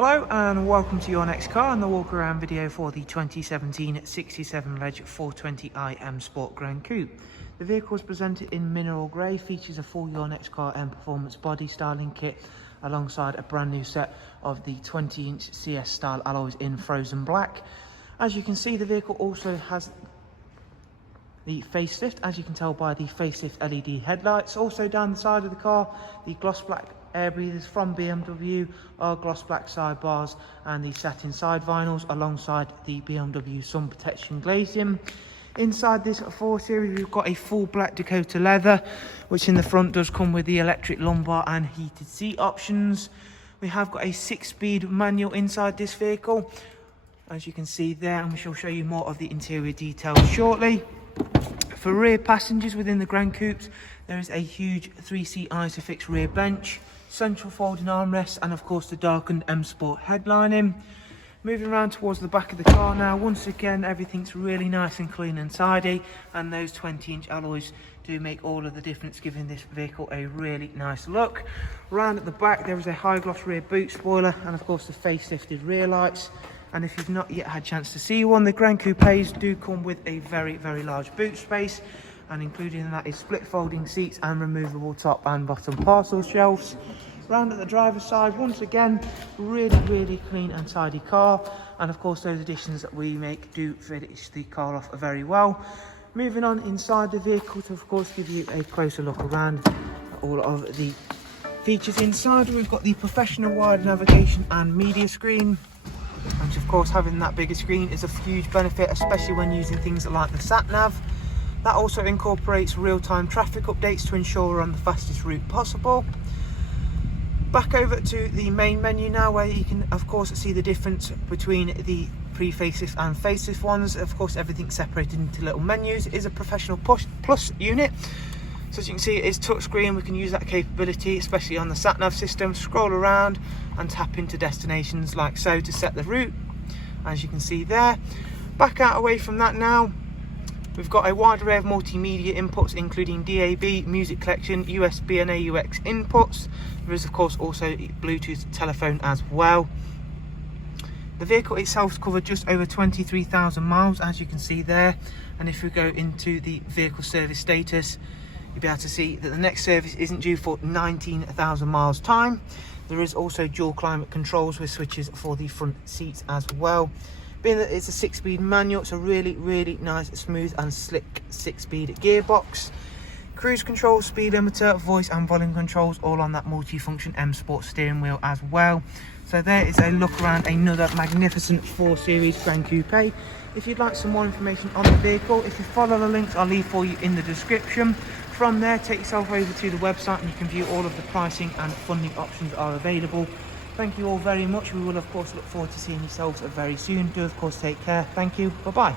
Hello and welcome to your next car and the walk around video for the 2017 67 Reg 420iM Sport Gran Coupe. The vehicle is presented in mineral grey, features a full Your Next Car M Performance body styling kit alongside a brand new set of the 20-inch CS style alloys in frozen black. As you can see, the vehicle also has the facelift, as you can tell by the facelift LED headlights. Also down the side of the car, the gloss black air breathers from BMW are gloss black sidebars and the satin side vinyls alongside the BMW sun protection glazing. Inside this 4 Series we've got a full black Dakota leather, which in the front does come with the electric lumbar and heated seat options. We have got a 6-speed manual inside this vehicle, as you can see there, and we shall show you more of the interior details shortly. For rear passengers within the Gran Coupes, there is a huge 3-seat Isofix rear bench, central folding armrests, and of course the darkened M Sport headlining. Moving around towards the back of the car now, once again everything's really nice and clean and tidy, and those 20-inch alloys do make all of the difference, giving this vehicle a really nice look. Round at the back there is a high gloss rear boot spoiler and of course the facelifted rear lights. And if you've not yet had a chance to see one, the Gran Coupes do come with a very large boot space, and included in that is split folding seats and removable top and bottom parcel shelves. Round at the driver's side, once again, really clean and tidy car, and of course those additions that we make do finish the car off very well. Moving on inside the vehicle to of course give you a closer look around at all of the features inside. We've got the professional wide navigation and media screen, and of course having that bigger screen is a huge benefit, especially when using things like the sat nav. That also incorporates real-time traffic updates to ensure we're on the fastest route possible. Back over to the main menu now, where you can of course see the difference between the pre-facelift and facelift ones. Of course everything's separated into little menus. It is a professional plus unit, so as you can see it is touchscreen. We can use that capability especially on the sat nav system, scroll around and tap into destinations like so to set the route, as you can see there. Back out away from that now, we've got a wide array of multimedia inputs including DAB, music collection, USB and AUX inputs. There is of course also Bluetooth telephone as well. The vehicle itself has covered just over 23,000 miles, as you can see there, and if we go into the vehicle service status, you'll be able to see that the next service isn't due for 19,000 miles time. There is also dual climate controls with switches for the front seats as well. Being that it's a 6-speed manual, it's a really nice, smooth and slick 6-speed gearbox. Cruise control, speed limiter, voice and volume controls, all on that multi-function M Sport steering wheel as well. So there is a look around another magnificent 4 Series Gran Coupe. If you'd like some more information on the vehicle, if you follow the links I'll leave for you in the description. From there, take yourself over to the website and you can view all of the pricing and funding options that are available. Thank you all very much. We will of course look forward to seeing yourselves very soon. Do of course take care. Thank you. Bye bye.